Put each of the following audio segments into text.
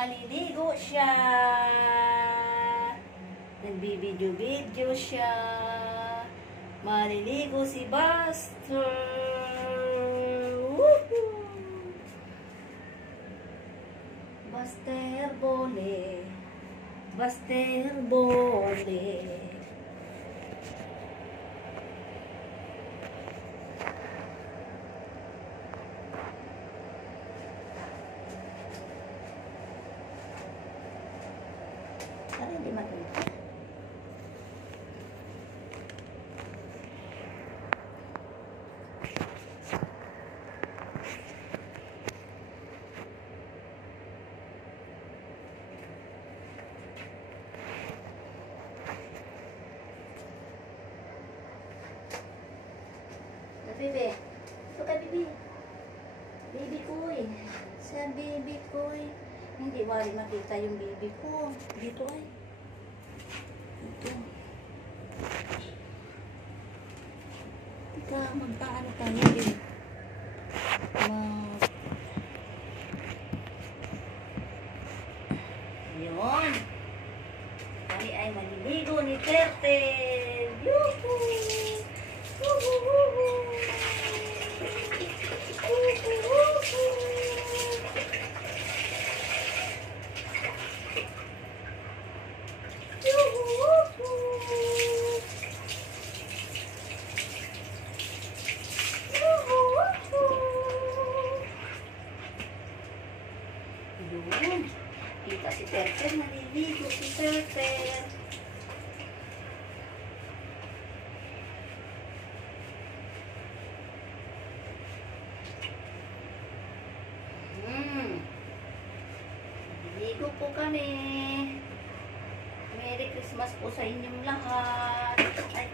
Maliligo siya. Nagbibidyo-video siya. Maliligo si Buster. Woohoo! Buster Bole. Buster Bole. Para hindi makita. Bebe, ito ka Bibi. Baby koy. Sa baby koy. Hindi wali makita yung baby ko. Dito ay. Dito. Tika, magpaano tayo din. Yun. Kami ay maliligo ni Turtle. Yuhuu! Yun. Kita si Turtle, naliligo si Turtle. Naliligo po kami. Merry Christmas po sa inyong lahat. Ay.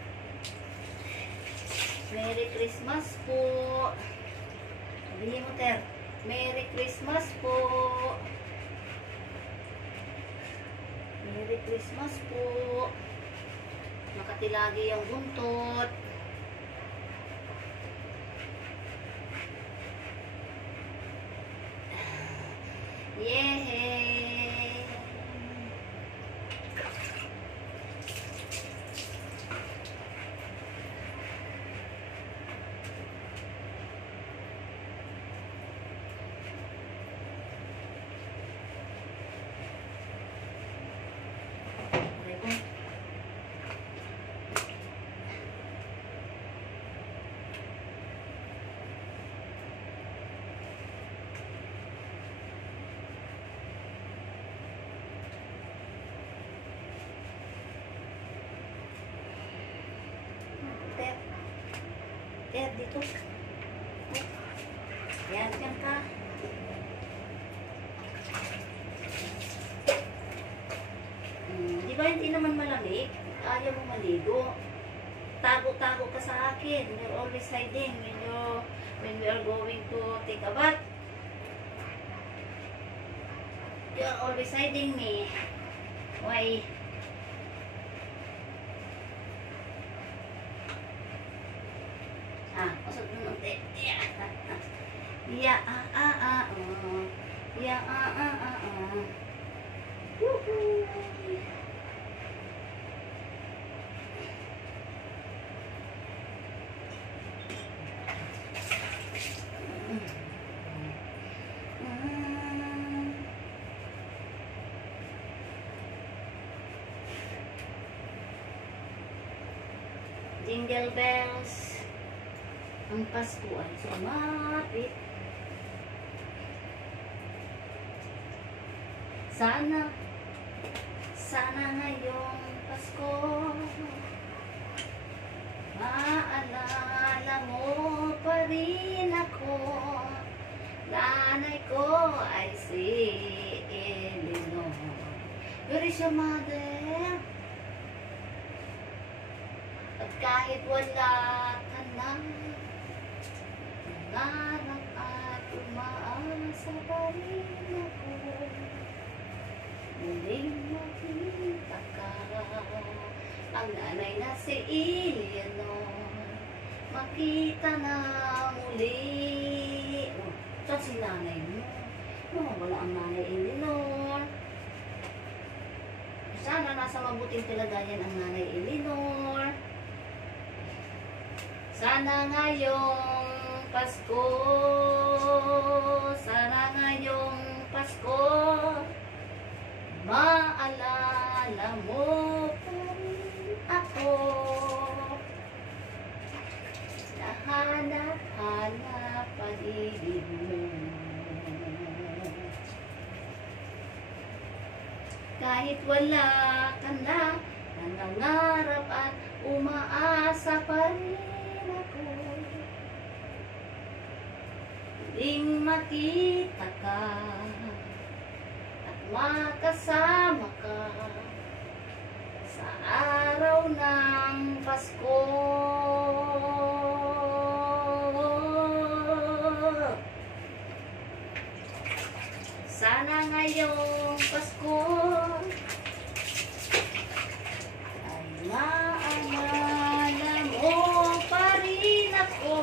Merry Christmas po. Sabihin mo, Ter. Merry Christmas po. Merry Christmas po. Nakatilagi ang buntot. Yay! Ter, dito. Yan, yan ka. Di ba hindi naman malamig? Ayaw mo maligo. Tago-tago ka sa akin. You're always hiding when we are going to take a bath. You're always hiding me. Why? Pasok mo ng ya, ya, Jingle bells. Ang Pasko ay sumapit. Sana ngayong Pasko maalala mo pa rin ako. Nanay ko ay si Eleanor. Where is your mother? At kahit wala ka na, nangarap at umaasa pa rin ako. Muling makita ka. Ang nanay na si Eleanor, makita na muli. Saan si nanay mo? Wala ang nanay Eleanor. mabuting kalagayan ang Nanay Eleanor. Sana ngayong Pasko, sana ngayong Pasko, maalala mo pa rin ako. Nahanap-hanap paligid mo. Kahit wala ka na, nangangarap at umaasa pa rin ako. Muling makita ka at makasama ka sa araw ng Pasko. Sana ngayong Pasko ay maalala mo pa rin ako.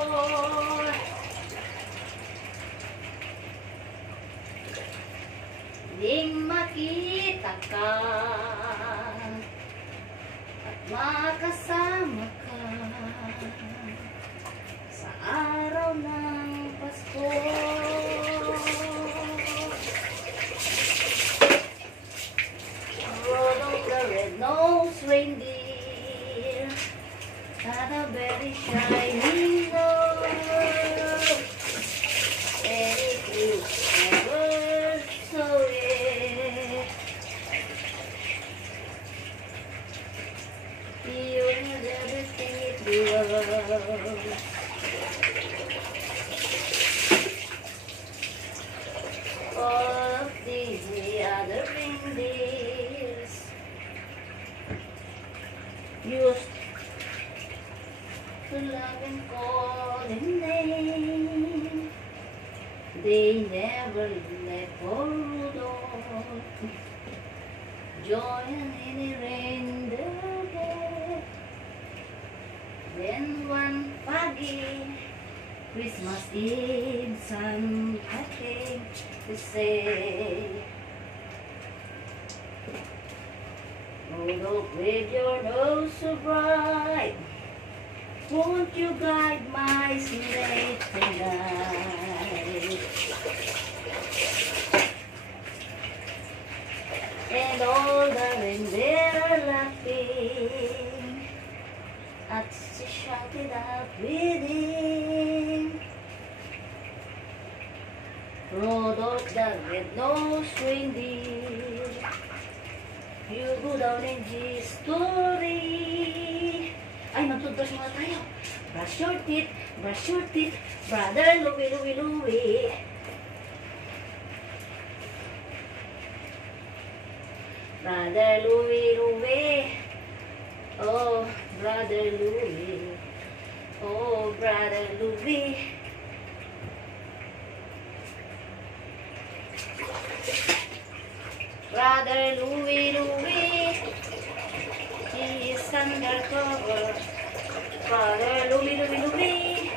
Muling makita ka at makasama ka sa araw ng Pasko. Rudolph the red-nosed reindeer had a very shiny nose, and it was never so red. He was everything it was. All of the other reindeers used to love and call him name. They never let poor Rudolph join any reindeer day. Then one foggy Christmas Eve, Santa came to say, Rudolph, with your nose so bright, won't you guide my sleigh tonight? And all the reindeer are laughing as she shouted out with him. Rudolph the red-nosed reindeer, you go down in history. Ay, mag-toothbrush muna tayo. Brush your teeth, brother Louie, Louie, Louie. Brother Louie, Louie. Oh, brother Louie. Oh, brother Louie. Brother Louie, Louie. He is undercover. Brother Louie, Louie, Louie.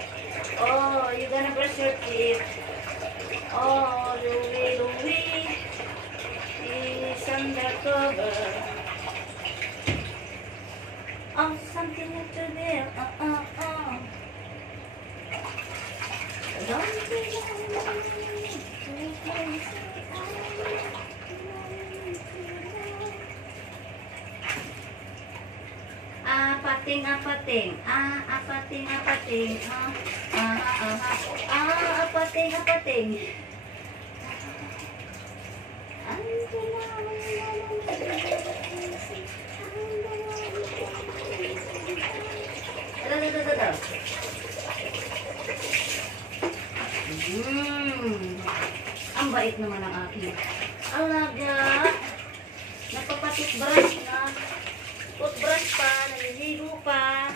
Oh, you gonna brush your teeth. Oh, Louie, Louie. He is undercover. Oh, something into there. Don't be apating, apating, apating, apating, apating, apating. Ang bait naman ang aking alaga. Nagpapatoothbrush na. Toothbrush pa, naliligo pa.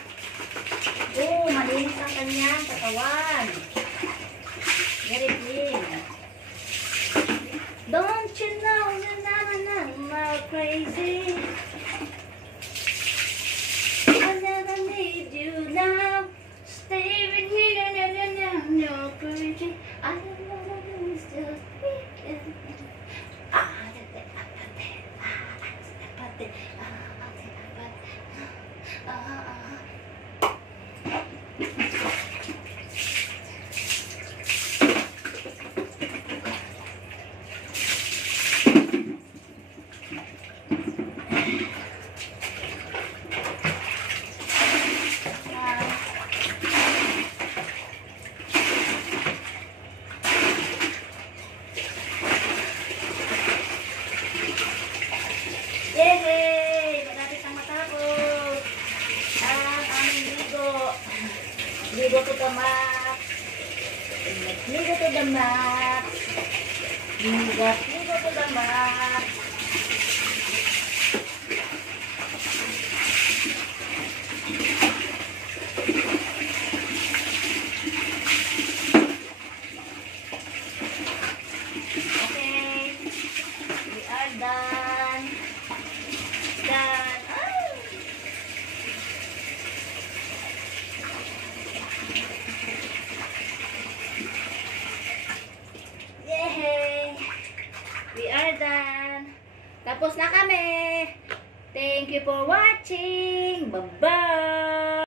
Oh, malinis ang kanyang katawan. Very clean. Don't you know na I'm crazy? I never need you now. Stay with me, you're crazy. I don't know what it is, just me. Aha, aha. Yay! Malapit ang matapos. Ang aming ligo. Ligo to the max. Ligo to the max. Ligo to the max. Okay. We are done. Done. Ah! Yay! We are done. Tapos na kami. Thank you for watching. Bye-bye.